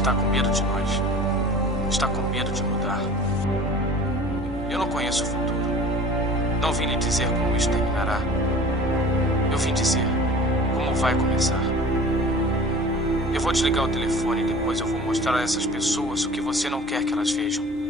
está com medo de nós. Está com medo de mudar. Eu não conheço o futuro. Não vim lhe dizer como isso terminará. Eu vim dizer como vai começar. Eu vou desligar o telefone e depois eu vou mostrar a essas pessoas o que você não quer que elas vejam.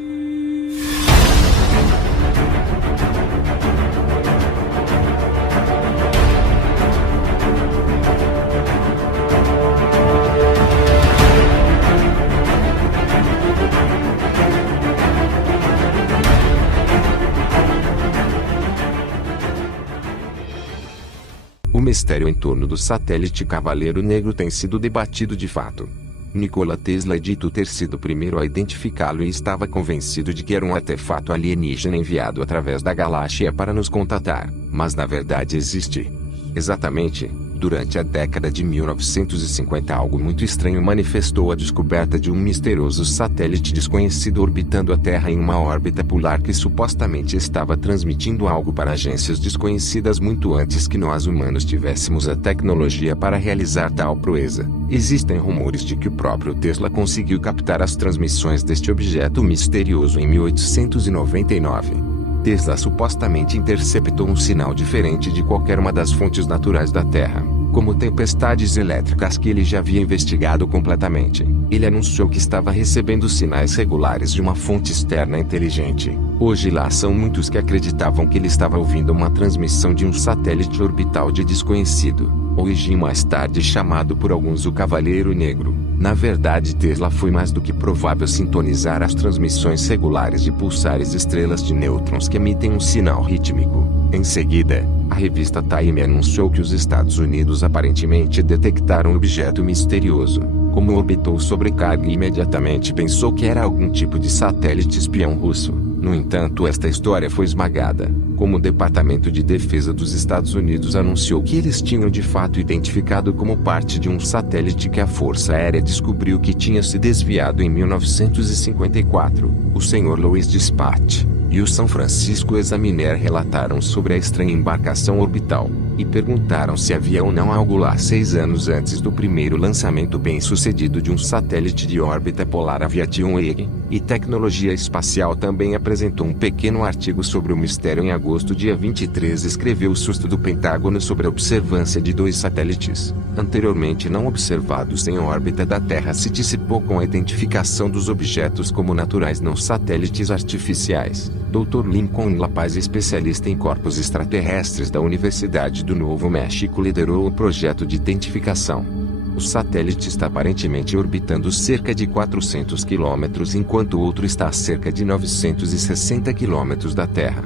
O mistério em torno do satélite Cavaleiro Negro tem sido debatido de fato. Nikola Tesla é dito ter sido o primeiro a identificá-lo e estava convencido de que era um artefato alienígena enviado através da galáxia para nos contatar, mas na verdade existe. Exatamente, durante a década de 1950 algo muito estranho manifestou a descoberta de um misterioso satélite desconhecido orbitando a Terra em uma órbita polar que supostamente estava transmitindo algo para agências desconhecidas muito antes que nós humanos tivéssemos a tecnologia para realizar tal proeza. Existem rumores de que o próprio Tesla conseguiu captar as transmissões deste objeto misterioso em 1899. Tesla supostamente interceptou um sinal diferente de qualquer uma das fontes naturais da Terra, como tempestades elétricas que ele já havia investigado completamente. Ele anunciou que estava recebendo sinais regulares de uma fonte externa inteligente. Hoje lá são muitos que acreditavam que ele estava ouvindo uma transmissão de um satélite orbital de desconhecido, hoje mais tarde chamado por alguns o Cavaleiro Negro. Na verdade, Tesla foi mais do que provável sintonizar as transmissões regulares de pulsares de estrelas de nêutrons que emitem um sinal rítmico. Em seguida, a revista Time anunciou que os Estados Unidos aparentemente detectaram um objeto misterioso. Como orbitou sobrecarga e imediatamente pensou que era algum tipo de satélite espião russo. No entanto, esta história foi esmagada, como o Departamento de Defesa dos Estados Unidos anunciou que eles tinham de fato identificado como parte de um satélite que a Força Aérea descobriu que tinha se desviado em 1954. O Sr. Louis Dispatch e o São Francisco Examiner relataram sobre a estranha embarcação orbital, e perguntaram se havia ou não algo lá 6 anos antes do primeiro lançamento bem-sucedido de um satélite de órbita polar Aviation EG, e Tecnologia Espacial também apresentou um pequeno artigo sobre o mistério em agosto dia 23 escreveu o susto do Pentágono sobre a observância de 2 satélites, anteriormente não observados em órbita da Terra se dissipou com a identificação dos objetos como naturais não satélites artificiais. Dr. Lincoln Lapaz, especialista em corpos extraterrestres da Universidade do Novo México, liderou o projeto de identificação. O satélite está aparentemente orbitando cerca de 400 km enquanto o outro está a cerca de 960 km da Terra.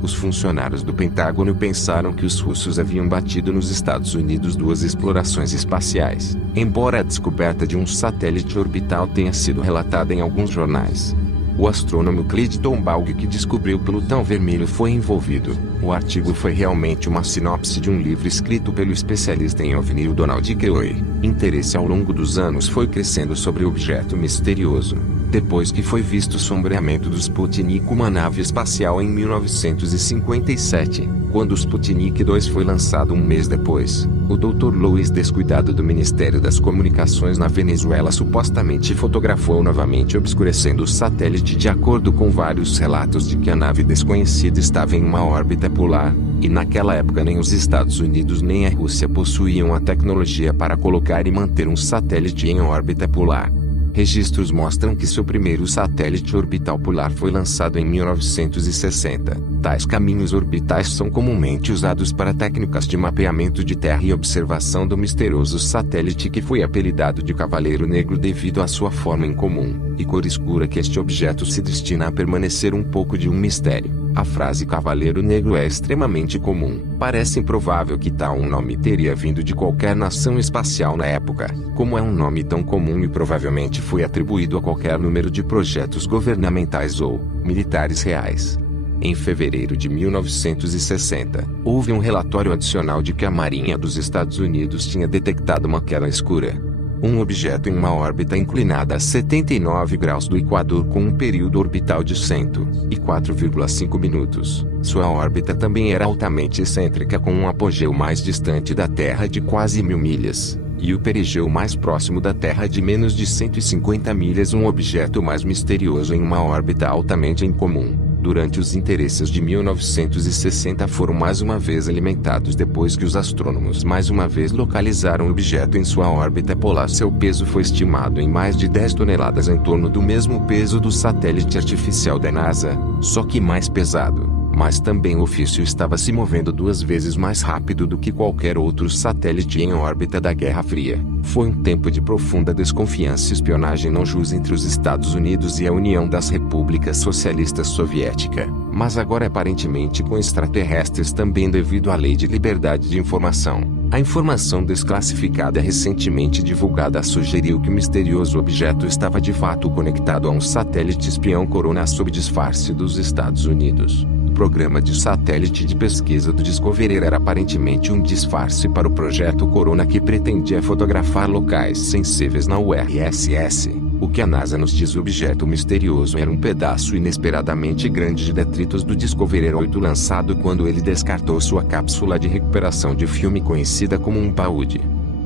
Os funcionários do Pentágono pensaram que os russos haviam batido nos Estados Unidos 2 explorações espaciais, embora a descoberta de um satélite orbital tenha sido relatada em alguns jornais. O astrônomo Clyde Tombaugh, que descobriu o Plutão Vermelho, foi envolvido. O artigo foi realmente uma sinopse de um livro escrito pelo especialista em OVNI Donald Keough. Interesse ao longo dos anos foi crescendo sobre o objeto misterioso. Depois que foi visto o sombreamento do Sputnik, uma nave espacial em 1957, quando o Sputnik 2 foi lançado um mês depois, o Dr. Louis, descuidado do Ministério das Comunicações na Venezuela, supostamente fotografou novamente obscurecendo o satélite de acordo com vários relatos de que a nave desconhecida estava em uma órbita polar, e naquela época nem os Estados Unidos nem a Rússia possuíam a tecnologia para colocar e manter um satélite em órbita polar. Registros mostram que seu primeiro satélite orbital polar foi lançado em 1960. Tais caminhos orbitais são comumente usados para técnicas de mapeamento de terra e observação do misterioso satélite que foi apelidado de Cavaleiro Negro devido à sua forma incomum e cor escura que este objeto se destina a permanecer um pouco de um mistério. A frase Cavaleiro Negro é extremamente comum. Parece improvável que tal um nome teria vindo de qualquer nação espacial na época, como é um nome tão comum e provavelmente foi atribuído a qualquer número de projetos governamentais ou militares reais. Em fevereiro de 1960, houve um relatório adicional de que a Marinha dos Estados Unidos tinha detectado uma queda escura. Um objeto em uma órbita inclinada a 79 graus do Equador com um período orbital de 104,5 minutos. Sua órbita também era altamente excêntrica com um apogeu mais distante da Terra de quase 1000 milhas. e o perigeu mais próximo da Terra de menos de 150 milhas, um objeto mais misterioso em uma órbita altamente incomum. Durante os interesses de 1960 foram mais uma vez alimentados depois que os astrônomos mais uma vez localizaram o objeto em sua órbita polar. Seu peso foi estimado em mais de 10 toneladas, em torno do mesmo peso do satélite artificial da NASA, só que mais pesado. Mas também o ofício estava se movendo 2 vezes mais rápido do que qualquer outro satélite em órbita da Guerra Fria. Foi um tempo de profunda desconfiança e espionagem não jus entre os Estados Unidos e a União das Repúblicas Socialistas Soviética, mas agora aparentemente com extraterrestres também devido à Lei de Liberdade de Informação. A informação desclassificada recentemente divulgada sugeriu que o misterioso objeto estava de fato conectado a um satélite espião Corona sob disfarce dos Estados Unidos. O programa de satélite de pesquisa do Discovery era aparentemente um disfarce para o projeto Corona, que pretendia fotografar locais sensíveis na URSS. O que a NASA nos diz: o objeto misterioso era um pedaço inesperadamente grande de detritos do Discovery 8 lançado quando ele descartou sua cápsula de recuperação de filme conhecida como um paude.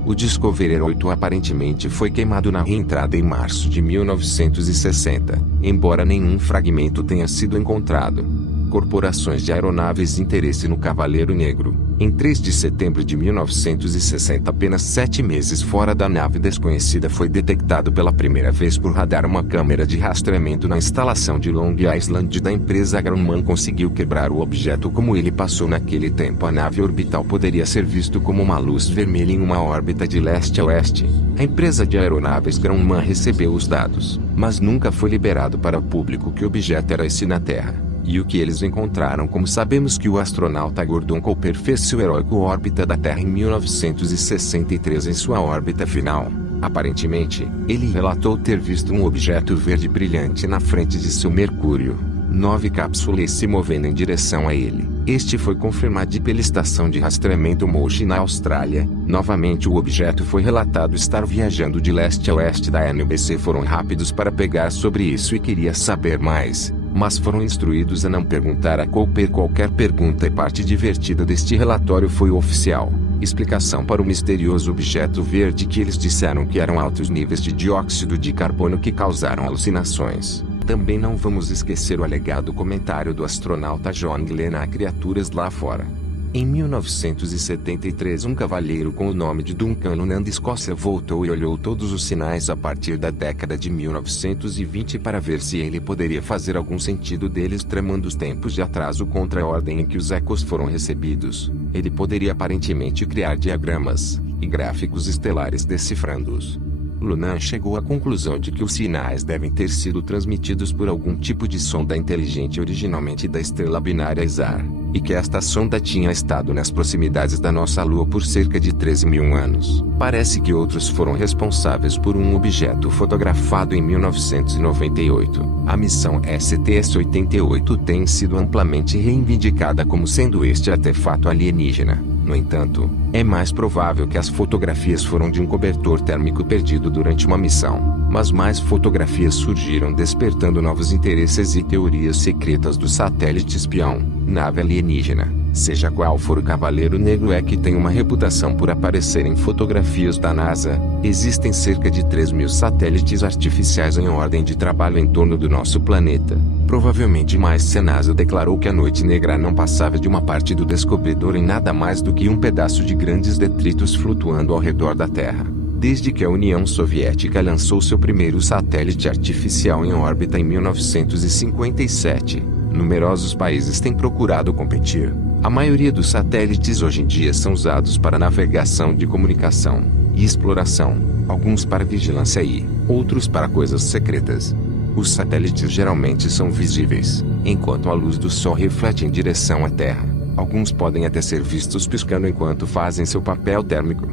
O Discovery 8 aparentemente foi queimado na reentrada em março de 1960, embora nenhum fragmento tenha sido encontrado. Corporações de aeronaves de interesse no Cavaleiro Negro. Em 3 de setembro de 1960, apenas 7 meses fora da nave desconhecida, foi detectado pela primeira vez por radar uma câmera de rastreamento na instalação de Long Island da empresa Grumman. Conseguiu quebrar o objeto. Como ele passou naquele tempo, a nave orbital poderia ser visto como uma luz vermelha em uma órbita de leste a oeste. A empresa de aeronaves Grumman recebeu os dados, mas nunca foi liberado para o público que objeto era esse na Terra. E o que eles encontraram? Como sabemos que o astronauta Gordon Cooper fez seu heróico órbita da Terra em 1963 em sua órbita final. Aparentemente, ele relatou ter visto um objeto verde brilhante na frente de seu Mercúrio 9 cápsulas se movendo em direção a ele. Este foi confirmado pela estação de rastreamento Moshi na Austrália. Novamente o objeto foi relatado estar viajando de leste a oeste da NBC. Foram rápidos para pegar sobre isso e queria saber mais, mas foram instruídos a não perguntar a Cooper qualquer pergunta, e parte divertida deste relatório foi o oficial explicação para o misterioso objeto verde, que eles disseram que eram altos níveis de dióxido de carbono que causaram alucinações. Também não vamos esquecer o alegado comentário do astronauta John Glenn a criaturas lá fora. Em 1973, um cavalheiro com o nome de Duncan Lunan, da Escócia, voltou e olhou todos os sinais a partir da década de 1920 para ver se ele poderia fazer algum sentido deles, tramando os tempos de atraso contra a ordem em que os ecos foram recebidos. Ele poderia aparentemente criar diagramas e gráficos estelares decifrando-os. Lunan chegou à conclusão de que os sinais devem ter sido transmitidos por algum tipo de sonda inteligente originalmente da estrela binária Isar, e que esta sonda tinha estado nas proximidades da nossa Lua por cerca de 13 mil anos. Parece que outros foram responsáveis por um objeto fotografado em 1998. A missão STS-88 tem sido amplamente reivindicada como sendo este artefato alienígena. No entanto, é mais provável que as fotografias foram de um cobertor térmico perdido durante uma missão, mas mais fotografias surgiram despertando novos interesses e teorias secretas do satélite espião, nave alienígena. Seja qual for o Cavaleiro Negro, é que tem uma reputação por aparecer em fotografias da NASA. Existem cerca de 3.000 satélites artificiais em ordem de trabalho em torno do nosso planeta. Provavelmente mais, se a NASA declarou que a Noite Negra não passava de uma parte do descobridor em nada mais do que um pedaço de grandes detritos flutuando ao redor da Terra. Desde que a União Soviética lançou seu primeiro satélite artificial em órbita em 1957, numerosos países têm procurado competir. A maioria dos satélites hoje em dia são usados para navegação de comunicação e exploração, alguns para vigilância e outros para coisas secretas. Os satélites geralmente são visíveis, enquanto a luz do Sol reflete em direção à Terra. Alguns podem até ser vistos piscando enquanto fazem seu papel térmico.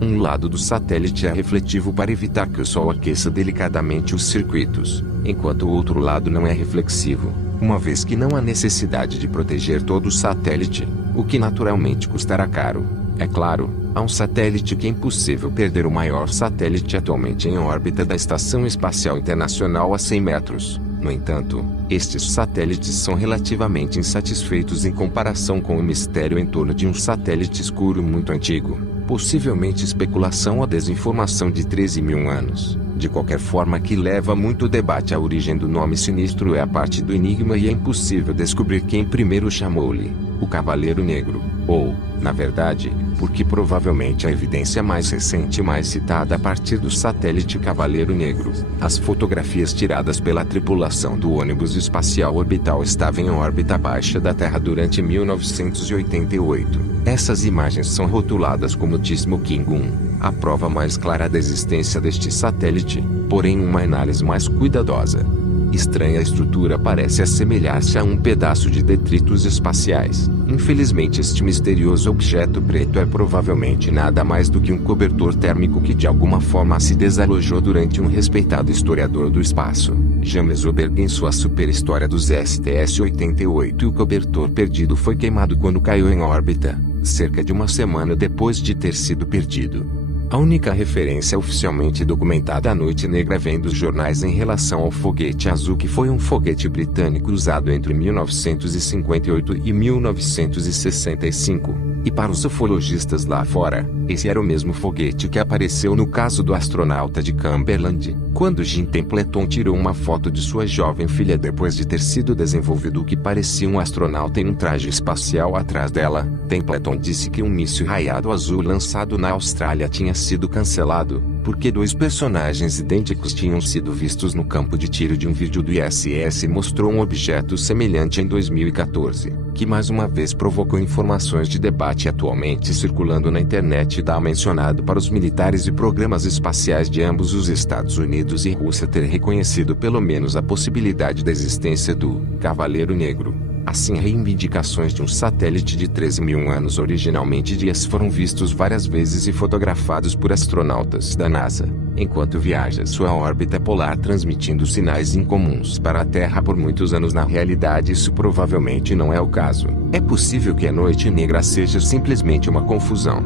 Um lado do satélite é refletivo para evitar que o Sol aqueça delicadamente os circuitos, enquanto o outro lado não é reflexivo, uma vez que não há necessidade de proteger todo o satélite, o que naturalmente custará caro. É claro, há um satélite que é impossível perder: o maior satélite atualmente em órbita da Estação Espacial Internacional a 100 metros. No entanto, estes satélites são relativamente insatisfeitos em comparação com o mistério em torno de um satélite escuro muito antigo. possivelmente especulação ou desinformação de 13.000 anos. De qualquer forma, que leva muito debate. A origem do nome sinistro é a parte do enigma e é impossível descobrir quem primeiro chamou-lhe o Cavaleiro Negro, ou, na verdade, porque provavelmente a evidência mais recente e mais citada a partir do satélite Cavaleiro Negro. As fotografias tiradas pela tripulação do ônibus espacial orbital estavam em órbita baixa da Terra durante 1988. Essas imagens são rotuladas como T-Smoking-1, a prova mais clara da existência deste satélite, porém uma análise mais cuidadosa. Estranha estrutura parece assemelhar-se a um pedaço de detritos espaciais. Infelizmente, este misterioso objeto preto é provavelmente nada mais do que um cobertor térmico que de alguma forma se desalojou durante um respeitado historiador do espaço, James Oberg, em sua super história dos STS-88. O cobertor perdido foi queimado quando caiu em órbita, cerca de uma semana depois de ter sido perdido. A única referência oficialmente documentada à Noite Negra vem dos jornais em relação ao foguete azul, que foi um foguete britânico usado entre 1958 e 1965. E para os ufologistas lá fora, esse era o mesmo foguete que apareceu no caso do astronauta de Cumberland, quando Jim Templeton tirou uma foto de sua jovem filha depois de ter sido desenvolvido o que parecia um astronauta em um traje espacial atrás dela. Templeton disse que um míssil raiado azul lançado na Austrália tinha sido cancelado, porque dois personagens idênticos tinham sido vistos no campo de tiro de um vídeo do ISS e mostrou um objeto semelhante em 2014, que mais uma vez provocou informações de debate atualmente circulando na internet. Dá mencionado para os militares e programas espaciais de ambos os Estados Unidos e Rússia ter reconhecido pelo menos a possibilidade da existência do Cavaleiro Negro. Assim, reivindicações de um satélite de 13.000 anos originalmente dias foram vistos várias vezes e fotografados por astronautas da NASA, enquanto viaja sua órbita polar transmitindo sinais incomuns para a Terra por muitos anos. Na realidade, isso provavelmente não é o caso. É possível que a Noite Negra seja simplesmente uma confusão.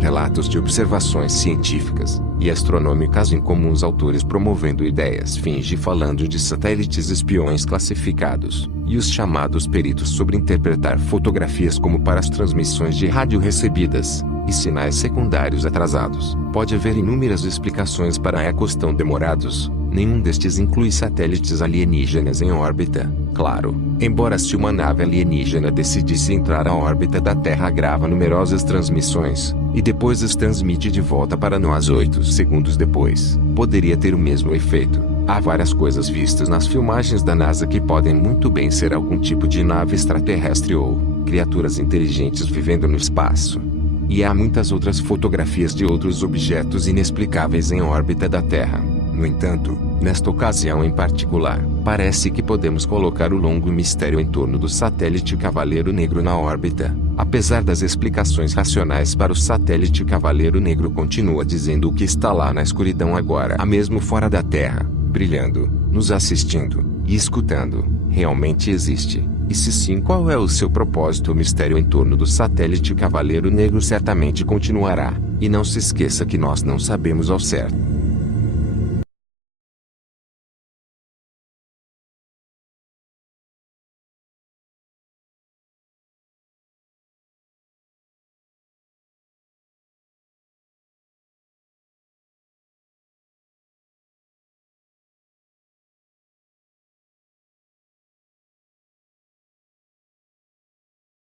Relatos de observações científicas e astronômicas incomuns, autores promovendo ideias finge falando de satélites espiões classificados, e os chamados peritos sobre interpretar fotografias como para as transmissões de rádio recebidas, e sinais secundários atrasados. Pode haver inúmeras explicações para ecos tão demorados. Nenhum destes inclui satélites alienígenas em órbita, claro. Embora se uma nave alienígena decidisse entrar à órbita da Terra, grava numerosas transmissões, e depois as transmite de volta para nós 8 segundos depois, poderia ter o mesmo efeito. Há várias coisas vistas nas filmagens da NASA que podem muito bem ser algum tipo de nave extraterrestre ou criaturas inteligentes vivendo no espaço. E há muitas outras fotografias de outros objetos inexplicáveis em órbita da Terra. No entanto, nesta ocasião em particular, parece que podemos colocar o longo mistério em torno do satélite Cavaleiro Negro na órbita. Apesar das explicações racionais para o satélite Cavaleiro Negro, continua dizendo que está lá na escuridão agora, mesmo fora da Terra, brilhando, nos assistindo e escutando. Realmente existe? E se sim, qual é o seu propósito? O mistério em torno do satélite Cavaleiro Negro certamente continuará. E não se esqueça que nós não sabemos ao certo